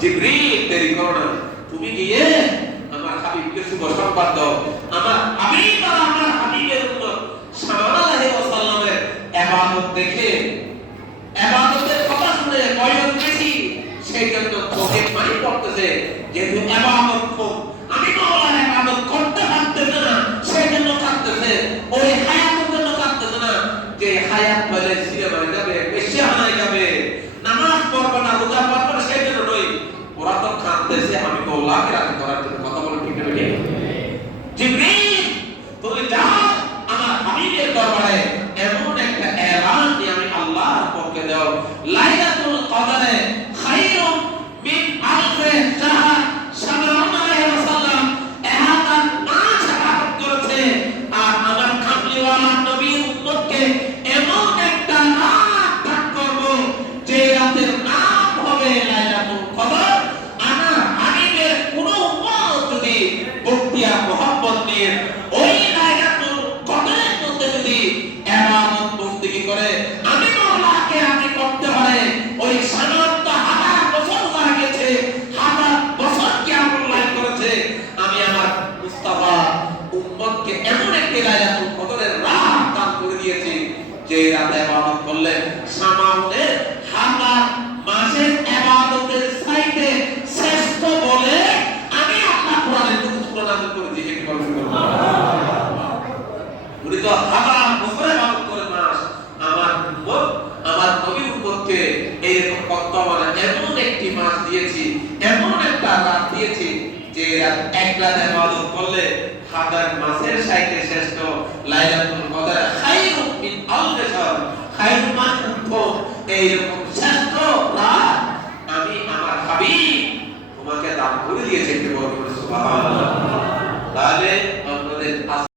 জিবরিল দেরি করো না, তুমি গিয়ে আমার হাবিবকে শুভ সংবাদ দাও। আমার হাবিব আর আমার হাবিবের উম্মত সাল্লাল্লাহু আলাইহি ওয়াসাল্লামের ইবাদত দেখে, ইবাদতের কথা শুনে বয়স বেশি, সেই জন্য চোখে পানি পড়তেছে। যেহেতু ইবাদত খুব, আমি মাওলার ইবাদত করতে পারতেছে না, সেই জন্য কাঁদতেছে। ওই হায়াতের জন্য কাঁদতেছে না, যে হায়াত বলে সিনেমায় যাবে, বেশ্যাখানায় যাবে, নামাজ পড়বে না, রোজা পড়বে না, সেই জন্য নয়। ওরা তো কাঁদতেছে আমি মাওলাকে রাজি করার জন্য। কথা বলে ঠিক নেবে? জিবরিল তুমি যাও আমার হাবিবের দরবারে, এমন একটা এলান দিয়ে আমি আল্লাহর পক্ষে দাও, লাইলাতুল কদরে খায়রুম মিন আলফি শাহর। সাল্লাল্লাহু আলাইহি ওয়াসাল্লাম 1000 মাস ইবাদত করেছে, আর আমার কামলিওয়ালা নবীর উম্মতকে এমন একটা রাত দান করব, যে রাতের নাম হবে লাইলাতুল কদর। আমার হাবিবের কোন উম্মত যদি ভক্তি আর মহব্বত নিয়ে ওই লাইলাতুল কদরের মধ্যে যদি ইবাদত বন্দেগী করে, আমি মাওলাকে রাজি করতে পারে, ওই সানাত হাজার বছর হয়ে গেছে, হাজার বছর কিয়ামত লাইন করেছে, আমি আমার মুস্তাফা উম্মতকে এমন একটি লাইলাতুল কদরের রাত দান করে দিয়েছি, যে রাতে ইবাদত করলে সামাউনের হাজার মাসের ইবাদতের চাইতে শ্রেষ্ঠ বলে আমি আল্লাহ কোরআনের মধ্যে প্রদান করেছি। কি বলছেন? উনি তো হাজার বছর ইবাদত করে মাস, আমার উম্মত, আমার নবীর উম্মতকে এইরকম কর্তব্য এমন একটি মাস দিয়েছি, এমন একটা রাত দিয়েছি, যে রাত এক রাত ইবাদত করলে হাজার মাসের চাইতে শ্রেষ্ঠ। লাইলাতুল কদর খায়রুম মিন আলফি শাহর, খায়রুম মানে উত্তম, এইরকম শ্রেষ্ঠ রাত আমি আমার হাবিব তোমাকে দান করে দিয়েছি। কি বলবো? সুবহানাল্লাহ।